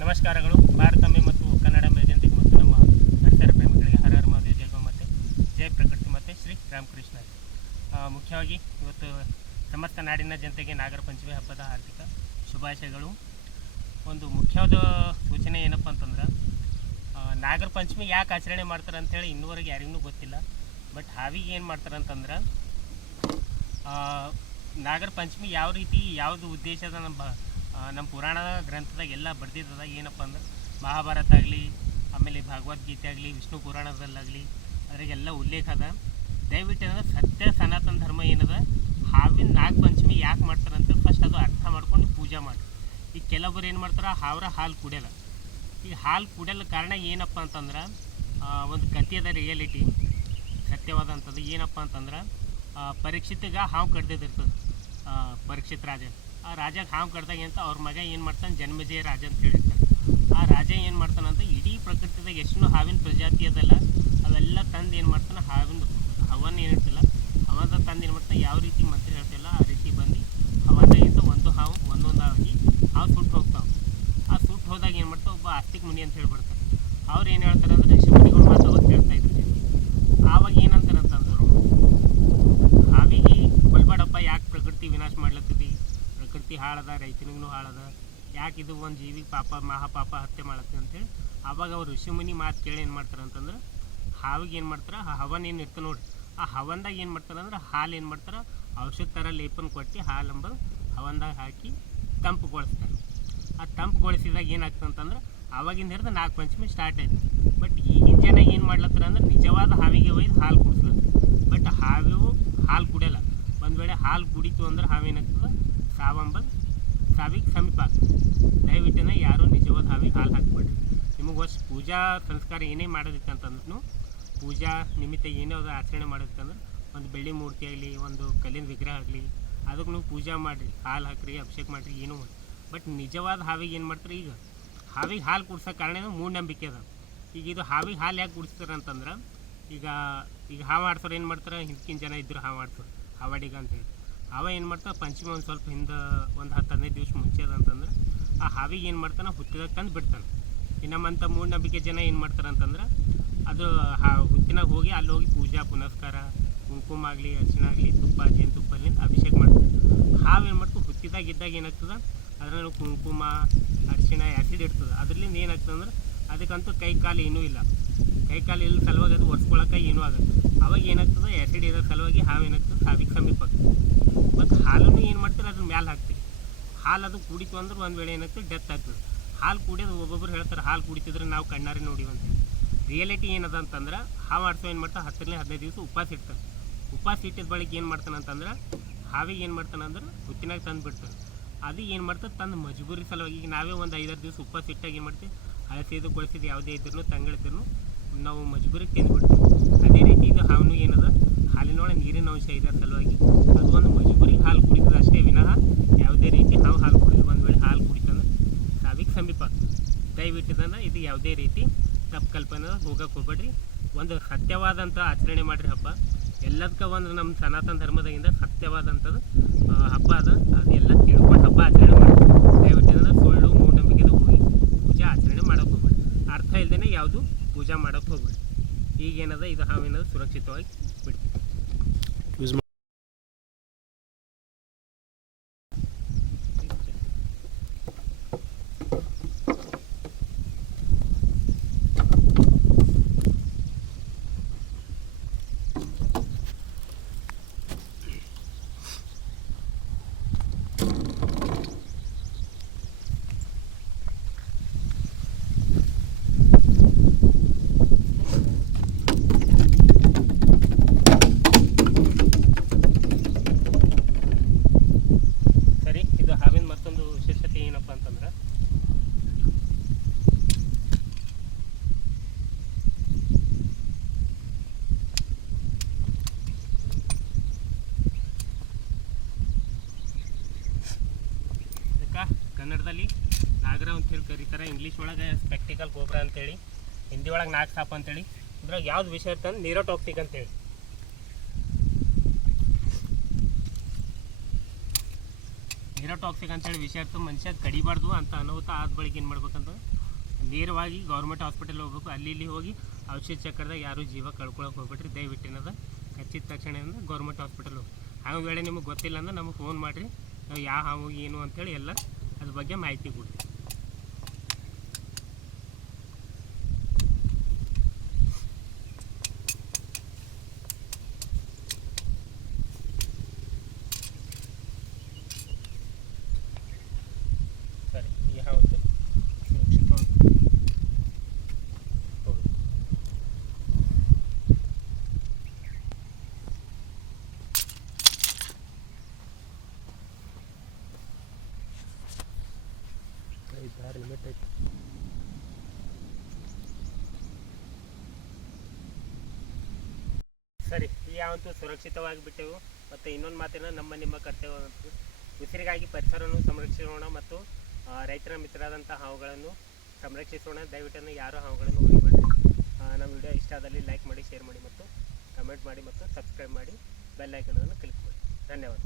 ನಮಸ್ಕಾರಗಳು. ಭಾರತಾಂಬೆ ಮತ್ತು ಕನ್ನಡ ಮೇಜಂತಿಗೆ ಮತ್ತು ನಮ್ಮ ಪರಿಸರ ಪ್ರೇಮಿಗಳಿಗೆ ಹರ ಹರ ಮಹಾದೇವ ಜಯ ಮತ್ತು ಜಯ ಪ್ರಕೃತಿ ಮತ್ತು ಶ್ರೀ ರಾಮಕೃಷ್ಣ. ಮುಖ್ಯವಾಗಿ ಇವತ್ತು ಸಮಸ್ತ ನಾಡಿನ ಜನತೆಗೆ ನಾಗರ ಪಂಚಮಿ ಹಬ್ಬದ ಹಾರ್ದಿಕ ಶುಭಾಶಯಗಳು. ಒಂದು ಮುಖ್ಯವಾದ ಸೂಚನೆ ಏನಪ್ಪ ಅಂತಂದ್ರೆ, ನಾಗರ ಪಂಚಮಿ ಯಾಕೆ ಆಚರಣೆ ಮಾಡ್ತಾರೆ ಅಂಥೇಳಿ ಇನ್ನೂವರೆಗೆ ಯಾರಿಗೂ ಗೊತ್ತಿಲ್ಲ. ಬಟ್ ಹಾವಿಗೆ ಏನು ಮಾಡ್ತಾರೆ ಅಂತಂದ್ರೆ, ನಾಗರ ಪಂಚಮಿ ಯಾವ ರೀತಿ ಯಾವುದು ಉದ್ದೇಶದ ನಮ್ಮ ಪುರಾಣ ಗ್ರಂಥದಾಗ ಎಲ್ಲ ಬರ್ದಿದ್ದದ. ಏನಪ್ಪ ಅಂದ್ರೆ ಮಹಾಭಾರತ ಆಗಲಿ, ಆಮೇಲೆ ಭಗವದ್ಗೀತೆ ಆಗಲಿ, ವಿಷ್ಣು ಪುರಾಣದಲ್ಲಾಗಲಿ ಅದ್ರಾಗೆಲ್ಲ ಉಲ್ಲೇಖ ಅದ. ದಯವಿಟ್ಟು ಏನದ ಸತ್ಯ ಸನಾತನ ಧರ್ಮ ಏನದ, ಹಾವಿನ ನಾಗ ಪಂಚಮಿ ಯಾಕೆ ಮಾಡ್ತಾರೆ ಅಂತ ಫಸ್ಟ್ ಅದು ಅರ್ಥ ಮಾಡ್ಕೊಂಡು ಪೂಜೆ ಮಾಡಿ. ಈಗ ಕೆಲವೊಬ್ಬರು ಏನು ಮಾಡ್ತಾರೆ, ಹಾವ್ರ ಹಾಲು ಕುಡಿಯಲ್ಲ. ಈಗ ಹಾಲು ಕುಡಿಯಲ್ಲ ಕಾರಣ ಏನಪ್ಪ ಅಂತಂದ್ರೆ, ಒಂದು ಕಥೆಯದ ರಿಯಾಲಿಟಿ ಸತ್ಯವಾದಂಥದ್ದು. ಏನಪ್ಪ ಅಂತಂದ್ರೆ, ಪರೀಕ್ಷಿತ್ಗೆ ಹಾವು ಕಡ್ದಿರ್ತದೆ. ಪರೀಕ್ಷಿತ್ ರಾಜ, ಆ ರಾಜಗೆ ಹಾವು ಕಡ್ದಾಗ ಅಂತ ಅವ್ರ ಮಗ ಏನು ಮಾಡ್ತಾನೆ, ಜನ್ಮಜಯ ರಾಜ ಅಂತ ಹೇಳಿರ್ತಾನೆ. ಆ ರಾಜ ಏನು ಮಾಡ್ತಾನಂತ ಇಡೀ ಪ್ರಕೃತಿದಾಗ ಎಷ್ಟು ಹಾವಿನ ಪ್ರಜಾತಿ ಅದಲ್ಲ ಅವೆಲ್ಲ ತಂದು ಏನು ಮಾಡ್ತಾನೆ, ಹಾವಿನ ಹವನ್ ಏನಿರ್ತಲ್ಲ ಹವದ ತಂದು ಏನು ಮಾಡ್ತಾನೆ, ಯಾವ ರೀತಿ ಮಂತ್ರಿ ಹೇಳ್ತಿಲ್ಲ ಆ ರೀತಿ ಬಂದು ಹವದಾಗಿಂತ ಒಂದು ಹಾವು ಒಂದೊಂದು ಆಗಿ ಹಾವು ಸುಟ್ಟು ಹೋಗ್ತಾವೆ. ಆ ಸುಟ್ಟು ಹೋದಾಗ ಏನು ಮಾಡ್ತಾವೆ, ಒಬ್ಬ ಆಸ್ತಿಕ್ ಮುನಿ ಅಂತ ಹೇಳ್ಬಿಡ್ತಾರೆ. ಅವ್ರು ಏನು ಹೇಳ್ತಾರೆ ಅಂದರೆ, ಋಷಿಮುನಿಗಳು ಮಾತು ಅವಾಗ ಕೇಳ್ತಾ ಇದ್ರು. ಆವಾಗ ಏನಂತಾರೆ ಅಂತಂದರು, ಹಾವಿಗೆ ಕೊಲ್ಬೇಡಪ್ಪ, ಯಾಕೆ ಪ್ರಕೃತಿ ವಿನಾಶ ಮಾಡ್ಲತ್ತಿದ್ವಿ, ಪ್ರಕೃತಿ ಹಾಳದ, ರೈತನಿಗೂ ಹಾಳದ, ಯಾಕೆ ಇದು ಒಂದು ಜೀವಿಗೆ ಪಾಪ ಮಹಾಪಾಪ ಹತ್ಯೆ ಮಾಡತ್ತೆ ಅಂತೇಳಿ. ಆವಾಗ ಅವ್ರು ಋಷಿಮುನಿ ಮಾತು ಕೇಳಿ ಏನು ಮಾಡ್ತಾರೆ ಅಂತಂದ್ರೆ, ಹಾವಿಗೆ ಏನು ಮಾಡ್ತಾರೆ, ಆ ಹವನ್ ಏನು ಇರ್ತದೆ ನೋಡಿ, ಆ ಹವನ್ದಾಗ ಏನು ಮಾಡ್ತಾರೆ ಅಂದ್ರೆ, ಹಾಲು ಏನು ಮಾಡ್ತಾರೆ, ಔಷಧ ಥರ ಲೇಪನ ಕೊಟ್ಟು ಹಾಲು ಎಂಬ ಹವನ್ದಾಗ ಹಾಕಿ ತಂಪುಗೊಳಿಸ್ತಾರೆ. ಆ ತಂಪುಗೊಳಿಸಿದಾಗ ಏನಾಗ್ತದೆ ಅಂತಂದ್ರೆ, ಆವಾಗಿಂದ ಹಿಡಿದು ನಾಗ ಪಂಚಮಿ ಸ್ಟಾರ್ಟ್ ಆಯ್ತು. ಬಟ್ ಈಗಿನ ಜನ ಏನು ಮಾಡ್ಲತ್ತಾರೆ ಅಂದ್ರೆ, ನಿಜವಾದ ಹಾವಿಗೆ ಒಯ್ದು ಹಾಲು ಕುಡಿಸ್ಲತ್ತಾರೆ. ಬಟ್ ಹಾವು ಹಾಲು ಕುಡಿಯಲ್ಲ. ಒಂದು ವೇಳೆ ಹಾಲು ಕುಡಿತು ಅಂದ್ರೆ ಹಾವೇನಾಗ್ತದೆ, ಸಾವಿಗೆ ಸಮೀಪ ಆಗ್ತದೆ. ದಯವಿಟ್ಟು ಯಾರೂ ನಿಜವಾದ ಹಾವಿಗೆ ಹಾಲು ಹಾಕ್ಬೇಡ್ರಿ. ನಿಮಗೆ ವರ್ಷ ಪೂಜಾ ಸಂಸ್ಕಾರ ಏನೇ ಮಾಡೋದಿತ್ತಂತಂದ್ರೂ, ಪೂಜಾ ನಿಮಿತ್ತ ಏನೇ ಅದು ಆಚರಣೆ ಮಾಡೋದಿತ್ತಂದ್ರೆ, ಒಂದು ಬೆಳ್ಳಿ ಮೂರ್ತಿ ಆಗಲಿ, ಒಂದು ಕಲ್ಲಿನ ವಿಗ್ರಹ ಆಗಲಿ, ಅದಕ್ಕೆ ನೀವು ಪೂಜೆ ಮಾಡಿರಿ, ಹಾಲು ಹಾಕ್ರಿ, ಅಭಿಷೇಕ ಮಾಡಿರಿ, ಏನೂ ಮಾಡಿ. ಬಟ್ ನಿಜವಾದ ಹಾವಿಗೆ ಏನು ಮಾಡ್ತಾರೆ, ಈಗ ಹಾವಿಗೆ ಹಾಲು ಕುಡ್ಸೋ ಕಾರಣ ಮೂಢನಂಬಿಕೆ ಅದ. ಈಗ ಇದು ಹಾವಿಗೆ ಹಾಲು ಯಾಕೆ ಕುಡಿಸ್ತಾರೆ ಅಂತಂದ್ರೆ, ಈಗ ಹಾವು ಆಡ್ಸೋರು ಏನು ಮಾಡ್ತಾರೆ, ಹಿಂದಿನ ಜನ ಇದ್ದರು ಹಾವು ಆಡ್ಸೋರು, ಹಾವಾಡಿಗ ಅಂತೇಳಿ. ಹಾವ ಏನು ಮಾಡ್ತಾರೆ, ಪಂಚಮಿ ಒಂದು ಸ್ವಲ್ಪ ಹಿಂದೆ ಒಂದು 10-15 ದಿವಸ ಮುಂಚೆ ಅದಂತಂದ್ರೆ, ಆ ಹಾವಿಗೆ ಏನು ಮಾಡ್ತಾನೆ, ಹುತ್ತಿದಾಗ ತಂದು ಬಿಡ್ತಾನೆ. ನಮ್ಮಂಥ ಮೂಢನಂಬಿಕೆ ಜನ ಏನು ಮಾಡ್ತಾರೆ ಅಂತಂದ್ರೆ, ಅದು ಹುತ್ತಿನಾಗ ಹೋಗಿ ಅಲ್ಲಿ ಹೋಗಿ ಪೂಜಾ ಪುನಸ್ಕಾರ, ಕುಂಕುಮ ಆಗಲಿ, ಅರಿಶಿಣ ಆಗಲಿ, ತುಪ್ಪ, ಜೇನುತುಪ್ಪದಿಂದ ಅಭಿಷೇಕ ಮಾಡ್ತಾರೆ. ಹಾವು ಏನು ಮಾಡ್ತು, ಹುತ್ತಿದಾಗ ಇದ್ದಾಗ ಏನಾಗ್ತದೆ, ಅದರಲ್ಲಿ ಕುಂಕುಮ, ಅರಿಶಿಣ, ಆ್ಯಸಿಡ್ ಇರ್ತದೆ. ಅದರಿಂದ ಏನಾಗ್ತದೆ ಅಂದ್ರೆ, ಅದಕ್ಕಂತೂ ಕೈ ಕಾಲು ಏನೂ ಇಲ್ಲ. ಕೈ ಕಾಲು ಇಲ್ಲ ಸಲುವಾಗಿ ಅದು ಒರೆಸ್ಕೊಳಕ್ಕೆ ಏನೂ ಆಗುತ್ತೆ. ಅವಾಗ ಏನಾಗ್ತದೆ, ಆ್ಯಸಿಡ್ ಇರೋ ಸಲುವಾಗಿ ಹಾವು ಏನಾಗ್ತದೆ, ಸಾವಿಗೆ ಸಮೀಪ ಆಗ್ತದೆ. ಮತ್ತು ಹಾಲನ್ನು ಏನು ಮಾಡ್ತಾರೆ, ಅದ್ರ ಮೇಲೆ ಹಾಕ್ತೀವಿ. ಹಾಲು ಅದು ಕುಡಿತು ಅಂದ್ರೆ ಒಂದು ವೇಳೆ ಏನಾಗ್ತದೆ, ಡೆತ್ ಆಗ್ತದೆ. ಹಾಲು ಕುಡಿಯೋದು ಒಬ್ಬೊಬ್ರು ಹೇಳ್ತಾರೆ, ಹಾಲು ಕುಡಿತಿದ್ರೆ ನಾವು ಕಣ್ಣಾರೆ ನೋಡಿವಂತೆ. ರಿಯಾಲಿಟಿ ಏನದ ಅಂತಂದ್ರೆ, ಹಾವು ಆಡ್ಸೋ ಏನು ಮಾಡ್ತಾರೆ, 10-15 ದಿವಸ ಉಪವಾಸ ಇಡ್ತಾರೆ. ಉಪವಾಸ ಇಟ್ಟಿದ ಬಳಿಕ ಏನು ಮಾಡ್ತಾನೆ ಅಂತಂದ್ರೆ, ಹಾವಿಗೆ ಏನು ಮಾಡ್ತಾನೆ ಅಂದ್ರೆ ಹುತ್ತಿನಾಗ ತಂದು ಬಿಡ್ತಾನೆ. ಅದು ಏನು ಮಾಡ್ತದೆ, ತಂದು ಮಜಬೂರಿ ಸಲುವಾಗಿ. ಈಗ ನಾವೇ ಒಂದು 5-6 ದಿವಸ ಉಪವಾಸ ಇಟ್ಟಾಗ ಏನು ಮಾಡ್ತೀವಿ, ಹಳಸಿದು ಕೊಳಿಸಿದ್ದು ಯಾವುದೇ ಇದ್ರೂ ತಂಗಳಿದ್ರೂ ನಾವು ಮಜಬೂರಿಗೆ ತಿಂದುಬಿಡ್ತೀವಿ. ಅದೇ ರೀತಿ ಇದು ಹಾವು ಏನದ, ಹಾಲಿನೊಳಗೆ ನೀರಿನ ಅಂಶ ಇದರ ಸಲುವಾಗಿ ಅದು ಒಂದು ಮಜಬೂರಿಗೆ ಹಾಲು ಕುಡಿತದೆ ಅಷ್ಟೇ ವಿನಃ ಯಾವುದೇ ರೀತಿ ಹಾಲು ಕುಡಿಯೋದು. ಒಂದು ವೇಳೆ ಹಾಲು ಕುಡಿತಂದ್ರೆ ಸಾವಿಗೆ ಸಮೀಪ ಆಗ್ತದೆ. ದಯವಿಟ್ಟು ಇದು ಯಾವುದೇ ರೀತಿ ತಪ್ಪು ಕಲ್ಪನೆ ಹೋಗಕ್ಕೆ ಹೋಗ್ಬೇಡ್ರಿ. ಒಂದು ಸತ್ಯವಾದಂಥ ಆಚರಣೆ ಮಾಡಿರಿ ಹಬ್ಬ. ಎಲ್ಲದಕ್ಕೆ ಒಂದು ನಮ್ಮ ಸನಾತನ ಧರ್ಮದಾಗಿಂದ ಸತ್ಯವಾದಂಥದ್ದು ಹಬ್ಬ ಅದ. ಅದೆಲ್ಲ ತಿಳ್ಕೊಂಡು ಹಬ್ಬ ಆಚರಣೆ ಮಾಡಿ. ದಯವಿಟ್ಟು ಸುಳ್ಳು ಮೂಢನಂಬಿಕೆದ ಹೋಗಿ ಪೂಜೆ ಆಚರಣೆ ಮಾಡೋಕ್ಕೆ ಹೋಗ್ಬೇಡಿ. ಅರ್ಥ ಇಲ್ಲದೇ ಯಾವುದು ಪೂಜೆ ಮಾಡೋಕ್ಕೆ ಹೋಗ್ಬೇಡಿ. ಈಗೇನದ ಇದು ಹಾವೇನದು ಸುರಕ್ಷಿತವಾಗಿ ಬಿಡ್ತೀವಿ. ಮತ್ತೊಂದು ವಿಶೇಷತೆ ಏನಪ್ಪ ಅಂತಂದ್ರೆ, ಇದಕ್ಕೆ ಕನ್ನಡದಲ್ಲಿ ನಾಗರ ಅಂತೇಳಿ ಕರೀತಾರೆ. ಇಂಗ್ಲೀಷ್ ಒಳಗೆ ಸ್ಪೆಕ್ಟಿಕಲ್ ಗೋಬ್ರ ಅಂತೇಳಿ, ಹಿಂದಿ ಒಳಗೆ ನಾಗ್ ಸಾಪ್ ಅಂತೇಳಿ. ಇದ್ರಾಗ ಯಾವ್ದು ವಿಷಯ ಇರ್ತಂದ್ರೆ ನೀರೋಟಾಕ್ಸಿಕ್ ಅಂತೇಳಿ. ಸಿರೋಟಾಕ್ಸಿಕ್ ಅಂತೇಳಿ ವಿಷಯ ಇರ್ತದೆ, ಮನುಷ್ಯ ಕಡಿಬಾರ್ದು ಅಂತ ಅನಾಹುತ ಆದ ಬಳಿಕ ಏನು ಮಾಡ್ಬೇಕಂತ ನೇರವಾಗಿ ಗೌರ್ಮೆಂಟ್ ಹಾಸ್ಪಿಟಲ್ ಹೋಗ್ಬೇಕು. ಅಲ್ಲಿ ಇಲ್ಲಿ ಹೋಗಿ ಔಷಧ ಚಕ್ರದಾಗ ಯಾರೂ ಜೀವ ಕಳ್ಕೊಳಕ್ಕೆ ಹೋಗ್ಬಿಟ್ರಿ. ದಯವಿಟ್ಟು ಏನದ ಕಚ್ಚಿದ ತಕ್ಷಣದಿಂದ ಗೌರ್ಮೆಂಟ್ ಹಾಸ್ಪಿಟಲ್ ಹೋಗಿ. ಆ ವೇಳೆ ನಿಮಗೆ ಗೊತ್ತಿಲ್ಲ ಅಂದ್ರೆ ನಮಗೆ ಫೋನ್ ಮಾಡಿರಿ, ನಾವು ಯಾವ ಹಾವು ಏನು ಅಂತೇಳಿ ಎಲ್ಲ ಅದ್ರ ಬಗ್ಗೆ ಮಾಹಿತಿ ಕೊಡ್ತೀವಿ. ಸರಿ, ಈ ಹಾವು ಸುರಕ್ಷಿತವಾಗಿ ಹೋಗಿ. ಲಿಮಿಟ್ ಐತಿ. ಸರಿ, ಈ ಯಾವಂತೂ ಸುರಕ್ಷಿತವಾಗಿ ಬಿಟ್ಟೆವು. ಮತ್ತು ಇನ್ನೊಂದು ಮಾತಿನ ನಿಮ್ಮ ಕರ್ತವ್ಯ ಉಸಿರಿಗಾಗಿ ಪರಿಸರವನ್ನು ಸಂರಕ್ಷಿಸೋಣ ಮತ್ತು ರೈತರ ಮಿತ್ರರಾದಂಥ ಹಾವುಗಳನ್ನು ಸಂರಕ್ಷಿಸೋಣ. ದಯವಿಟ್ಟು ಯಾರು ಹಾವುಗಳನ್ನು ಹೊಡಿಬೇಡಿ. ನಮ್ಮ ವಿಡಿಯೋ ಇಷ್ಟ ಆದಲ್ಲಿ ಲೈಕ್ ಮಾಡಿ, ಶೇರ್ ಮಾಡಿ ಮತ್ತು ಕಮೆಂಟ್ ಮಾಡಿ ಮತ್ತು ಸಬ್ಸ್ಕ್ರೈಬ್ ಮಾಡಿ, ಬೆಲ್ ಐಕನನ್ನು ಕ್ಲಿಕ್ ಮಾಡಿ. ಧನ್ಯವಾದ.